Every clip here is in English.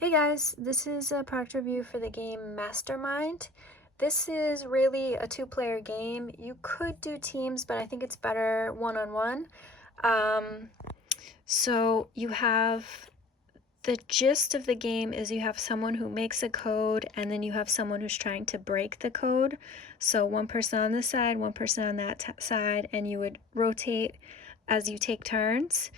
Hey guys, this is a product review for the game Mastermind. This is really a two-player game. You could do teams, but I think it's better one-on-one. So you have the gist of the game is you have someone who makes a code and then you have someone who's trying to break the code. So one person on this side, one person on that side, and you would rotate as you take turns.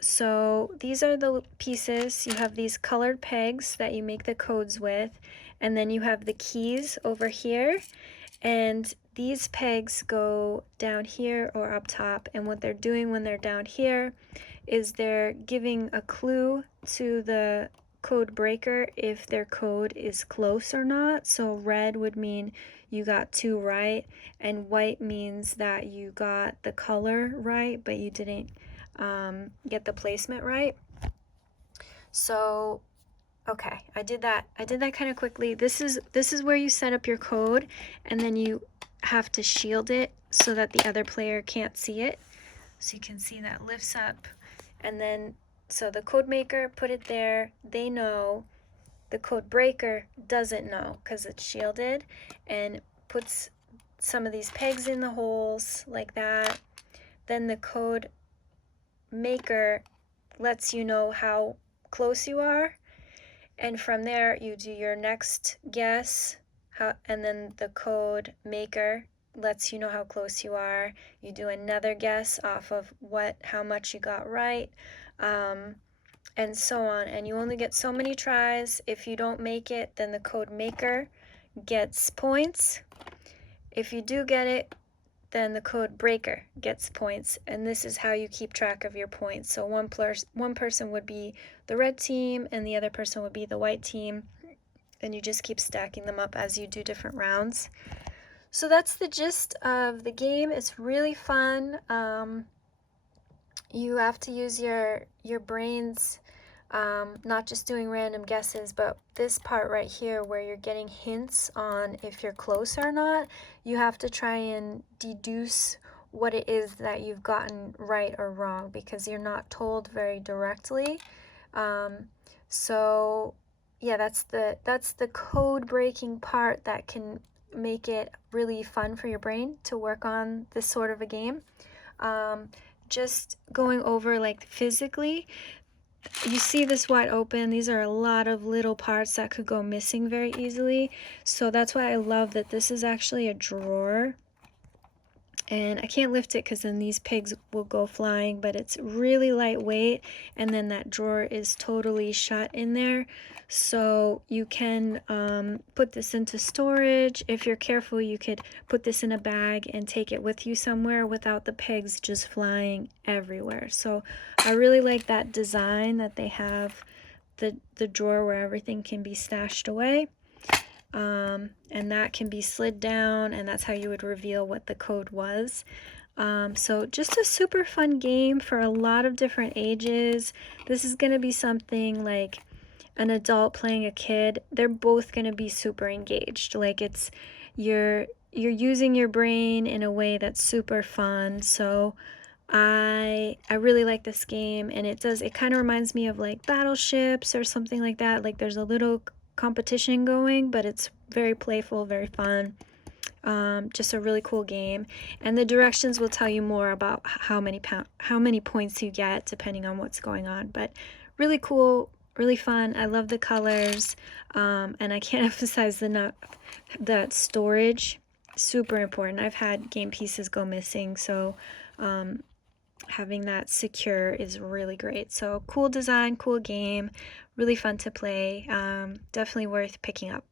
So these are the pieces. You have these colored pegs that you make the codes with, and then you have the keys over here, and these pegs go down here or up top, and what they're doing when they're down here is they're giving a clue to the code breaker if their code is close or not. So red would mean you got 2 right, and white means that you got the color right, but you didn't get the placement right. So okay, I did that kind of quickly. This is where you set up your code, and then you have to shield it so that the other player can't see it. So you can see that lifts up, and then so the code maker put it there, they know. The code breaker doesn't know because it's shielded, and puts some of these pegs in the holes like that. Then the code maker lets you know how close you are, and from there you do your next guess, and then the code maker lets you know how close you are. You do another guess off of how much you got right, and so on. And you only get so many tries. If you don't make it, then the code maker gets points. If you do get it, then the code breaker gets points, and this is how you keep track of your points. So one person would be the red team and the other person would be the white team, and you just keep stacking them up as you do different rounds. So that's the gist of the game. It's really fun. You have to use your brains, not just doing random guesses, but this part right here where you're getting hints on if you're close or not, you have to try and deduce what it is that you've gotten right or wrong, because you're not told very directly. So yeah, that's the code breaking part that can make it really fun for your brain to work on this sort of a game. Just going over like physically, you see this wide open. These are a lot of little parts that could go missing very easily. So that's why I love that this is actually a drawer. And I can't lift it because then these pigs will go flying, but it's really lightweight, and then that drawer is totally shut in there. So you can put this into storage. If you're careful, you could put this in a bag and take it with you somewhere without the pegs just flying everywhere. So I really like that design that they have, the drawer where everything can be stashed away. And that can be slid down, and that's how you would reveal what the code was. So just a super fun game for a lot of different ages. This is going to be something like an adult playing a kid. They're both going to be super engaged. Like you're using your brain in a way that's super fun. So I really like this game, and it kind of reminds me of like battleships or something like that. Like there's a little competition going, but it's very playful, very fun. Just a really cool game, and the directions will tell you more about how many points you get depending on what's going on. But really cool, really fun. I love the colors, and I can't emphasize that storage, super important. I've had game pieces go missing, so having that secure is really great. So cool design, cool game, really fun to play. Definitely worth picking up.